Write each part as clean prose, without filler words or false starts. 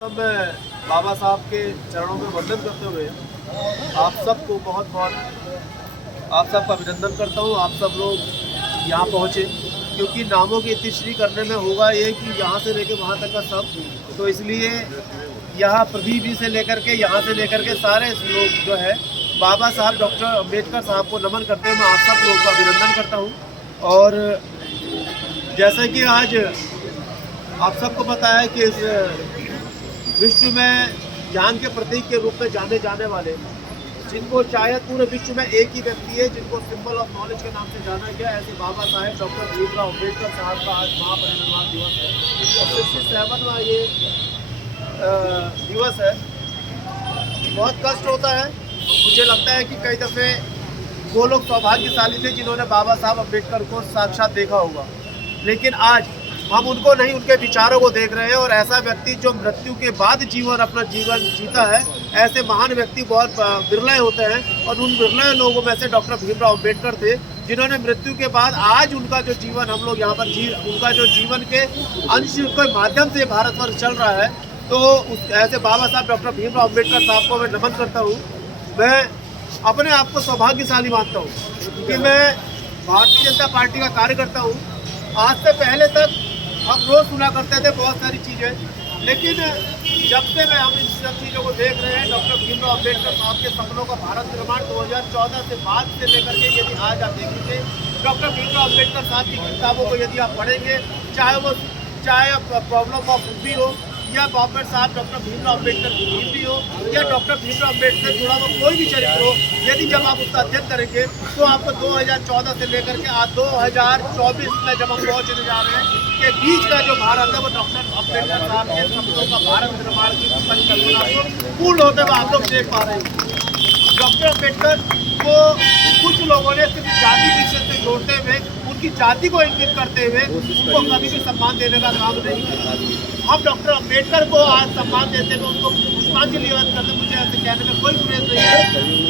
तब मैं बाबा साहब के चरणों में वंदन करते हुए आप सबको आप सबका अभिनंदन करता हूँ। आप सब लोग यहाँ पहुँचे क्योंकि नामों की इतिश्री करने में होगा ये कि यहाँ से लेकर वहाँ तक का सब, तो इसलिए यहाँ प्रदीप जी से लेकर के यहाँ से लेकर के सारे लोग जो है बाबा साहब डॉक्टर अम्बेडकर साहब को नमन करते हुए मैं आप सब लोगों का अभिनंदन करता हूँ। और जैसा कि आज आप सबको पता है कि इस विश्व में ज्ञान के प्रतीक के रूप में जाने जाने वाले, जिनको शायद पूरे विश्व में एक ही व्यक्ति है जिनको सिंबल ऑफ नॉलेज के नाम से जाना गया, ऐसे बाबा साहेब डॉक्टर भीमराव अम्बेडकर साहब का आज महापरिनिर्वाण दिवस है और 67वां ये दिवस है। बहुत कष्ट होता है, मुझे लगता है कि कई दफ़े वो लोग सौभाग्यशाली थे जिन्होंने बाबा साहब अम्बेडकर को साक्षात देखा होगा, लेकिन आज हम उनको नहीं उनके विचारों को देख रहे हैं। और ऐसा व्यक्ति जो मृत्यु के बाद अपना जीवन जीता है, ऐसे महान व्यक्ति बहुत बिरले होते हैं और उन बिरले लोगों में से डॉक्टर भीमराव अम्बेडकर थे जिन्होंने मृत्यु के बाद आज उनका जो जीवन हम लोग यहाँ पर उनका जो जीवन के अंश के माध्यम से भारतवर्ष चल रहा है, तो ऐसे बाबा साहब डॉक्टर भीमराव अम्बेडकर साहब को मैं नमन करता हूँ। मैं अपने आप को सौभाग्यशाली मानता हूँ कि मैं भारतीय जनता पार्टी का कार्यकर्ता हूँ। आज से पहले तक हम रोज सुना करते थे बहुत सारी चीज़ें, लेकिन जब से हम इन सब चीज़ों को देख रहे हैं, डॉक्टर भीमराव अम्बेडकर साहब के सपनों का भारत निर्माण 2014 से बाद से लेकर के यदि आज आप देखेंगे डॉक्टर भीमराव अम्बेडकर साहब की किताबों को यदि आप पढ़ेंगे, चाहे प्रॉब्लम ऑफ यूपी हो या बाबर साहब डॉक्टर भीमराव अम्बेडकर की हिंदी हो या डॉक्टर भीमराव अम्बेडकर जुड़ा हुआ कोई भी चरित्र हो, यदि जब आप उसका अध्ययन करेंगे तो आपको 2014 से लेकर के आज 2024 में जब हम पहुँचने जा रहे हैं के बीच का जो भारत है वो डॉक्टर अम्बेडकर साहब के सपनों का भारत निर्माण की परिकल्पना को पूर्ण होते हुए आप लोग देख पा रहे हैं। डॉक्टर अम्बेडकर को कुछ लोगों ने सिर्फ जाति विषय से जोड़ते हुए उनकी जाति को इंगित करते हुए उनको कभी भी सम्मान देने का काम नहीं किया। हम डॉक्टर अम्बेडकर को आज सम्मान देते हुए उनको पुष्पांजलि अर्पित करते, मुझे ऐसे कहने में कोई गुरेज नहीं है।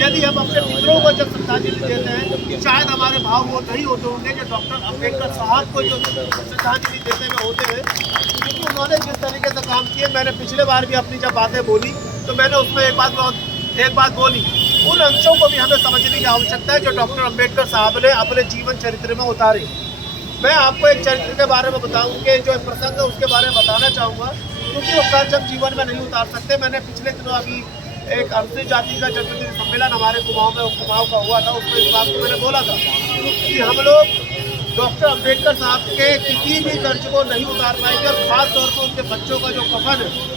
यदि हम अपने मित्रों को जब श्रद्धांजलि देते हैं, शायद हमारे भाव वो नहीं होते होंगे जो डॉक्टर अम्बेडकर साहब को जो श्रद्धांजलि देते हुए होते हैं, क्योंकि उन्होंने जिस तरीके से काम किए। मैंने पिछले बार भी अपनी जब बातें बोली तो मैंने उसमें एक बात बोली, उन अंशों को भी हमें समझने की आवश्यकता है जो डॉक्टर अम्बेडकर साहब ने अपने जीवन चरित्र में उतारे। मैं आपको एक चरित्र के बारे में बताऊं कि जो प्रसंग है उसके बारे में बताना चाहूँगा, क्योंकि वो सब जीवन में नहीं उतार सकते। मैंने पिछले दिनों अभी एक अनुसूचित जाति का जन्मदिन सम्मेलन हमारे कुमाऊँ का हुआ था, उसमें इस बात को मैंने बोला था कि हम लोग डॉक्टर अम्बेडकर साहब के किसी भी दर्ज को नहीं उतार पाएंगे। और खासतौर पर उनके बच्चों का जो कफन है,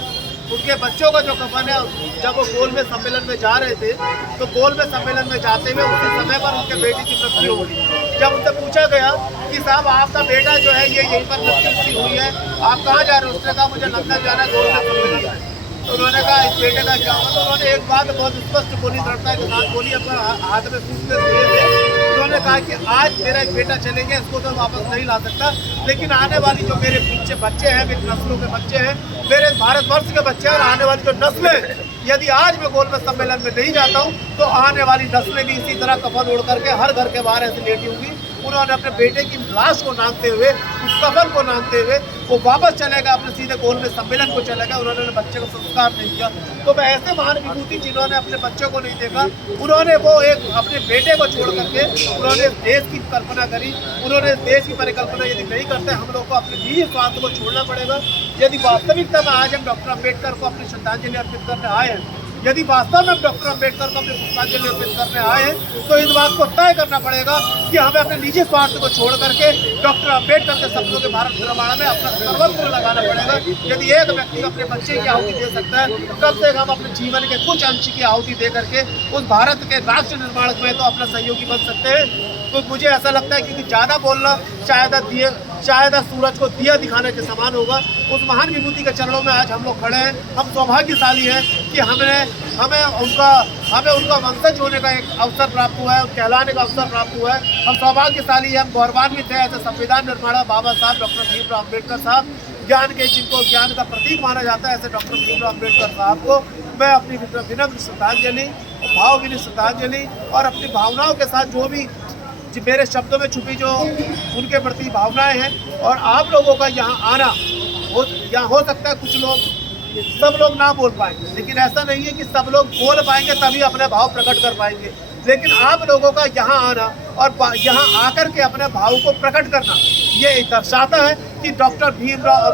उनके बच्चों का जो कफन है, जब वो गोल में सम्मेलन में जा रहे थे तो गोल में सम्मेलन में जाते हुए उसी समय पर उनके बेटे की मृत्यु हो गई। जब उनसे पूछा गया कि साहब आपका बेटा जो है ये यहीं पर मृत्यु हुई है, आप कहाँ जा रहे हो? उसने कहा मुझे लंदन जाना है, गोल में सम्मेलन है। तो उन्होंने कहा इस बेटे का क्या हुआ? तो उन्होंने एक बात बहुत स्पष्ट बोली, दृढ़ता के साथ बोली, अपना हाथ में सूचना दिए थे। उन्होंने कहा कि आज मेरा एक बेटा चले गया, इसको तो वापस नहीं ला सकता, लेकिन आने वाली जो मेरे पीछे बच्चे हैं, मेरी नस्लों के बच्चे हैं, मेरे भारतवर्ष के बच्चे हैं, और आने वाली जो नस्लें, यदि आज मैं गोल में सम्मेलन में नहीं जाता हूँ तो आने वाली नस्लें भी इसी तरह कफन ओढ़ करके हर घर के बाहर ऐसे लेटी होंगी। उन्होंने अपने बेटे की लाश को नांगते हुए, उस कफन को नांगते हुए वो वापस चलेगा, अपने सीधे गोल में सम्मेलन को चलेगा। उन्होंने बच्चे को संस्कार नहीं किया। तो मैं ऐसे महान विभूति जिन्होंने अपने बच्चों को नहीं देखा, उन्होंने वो एक अपने बेटे को छोड़ करके उन्होंने देश की कल्पना करी। उन्होंने देश की परिकल्पना यदि नहीं करते, हम लोग को अपने निजी स्वार्थ को छोड़ना पड़ेगा। यदि वास्तविकता में आज हम डॉक्टर अम्बेडकर को अपनी श्रद्धांजलि अर्पित करने आए हैं, यदि वास्तव में डॉक्टर अम्बेडकर को अपनी पुष्पांजलि अर्पित करने आए हैं, तो इस बात को तय करना पड़ेगा कि हमें अपने निजी स्वार्थ को छोड़ करके डॉक्टर अम्बेडकर के सपनों के भारत निर्माण में अपना सर्वस्व लगाना पड़ेगा। यदि एक व्यक्ति अपने बच्चे की आहुति दे सकता है, कम से कम अपने जीवन के कुछ अंश की आहुति दे करके उस भारत के राष्ट्र निर्माण में तो अपना सहयोगी बन सकते हैं। तो मुझे ऐसा लगता है कि ज़्यादा बोलना शायद सूरज को दिया दिखाने के समान होगा। उस महान विभूति के चरणों में आज हम लोग खड़े हैं। हम सौभाग्यशाली हैं कि हमें उनका वंशज होने का एक अवसर प्राप्त हुआ है, कहलाने का अवसर प्राप्त हुआ है। हम सौभाग्यशाली हैं, हम गौरवान्वित हैं ऐसे संविधान निर्माता बाबा साहब डॉक्टर भीमराव अम्बेडकर साहब, जिनको ज्ञान का प्रतीक माना जाता है, ऐसे डॉक्टर भीमराव अम्बेडकर साहब को मैं अपनी विनम्र श्रद्धांजलि, भावभीनी श्रद्धांजलि और अपनी भावनाओं के साथ जो भी मेरे शब्दों में छुपी जो उनके प्रति भावनाएं हैं, और आप लोगों का यहाँ आना हो सकता है कुछ लोग सब लोग ना बोल पाएंगे, लेकिन ऐसा नहीं है कि सब लोग बोल पाएंगे तभी अपने भाव प्रकट कर पाएंगे। लेकिन आप लोगों का यहाँ आना और यहाँ आकर के अपने भाव को प्रकट करना, ये दर्शाता है कि डॉक्टर भीमराव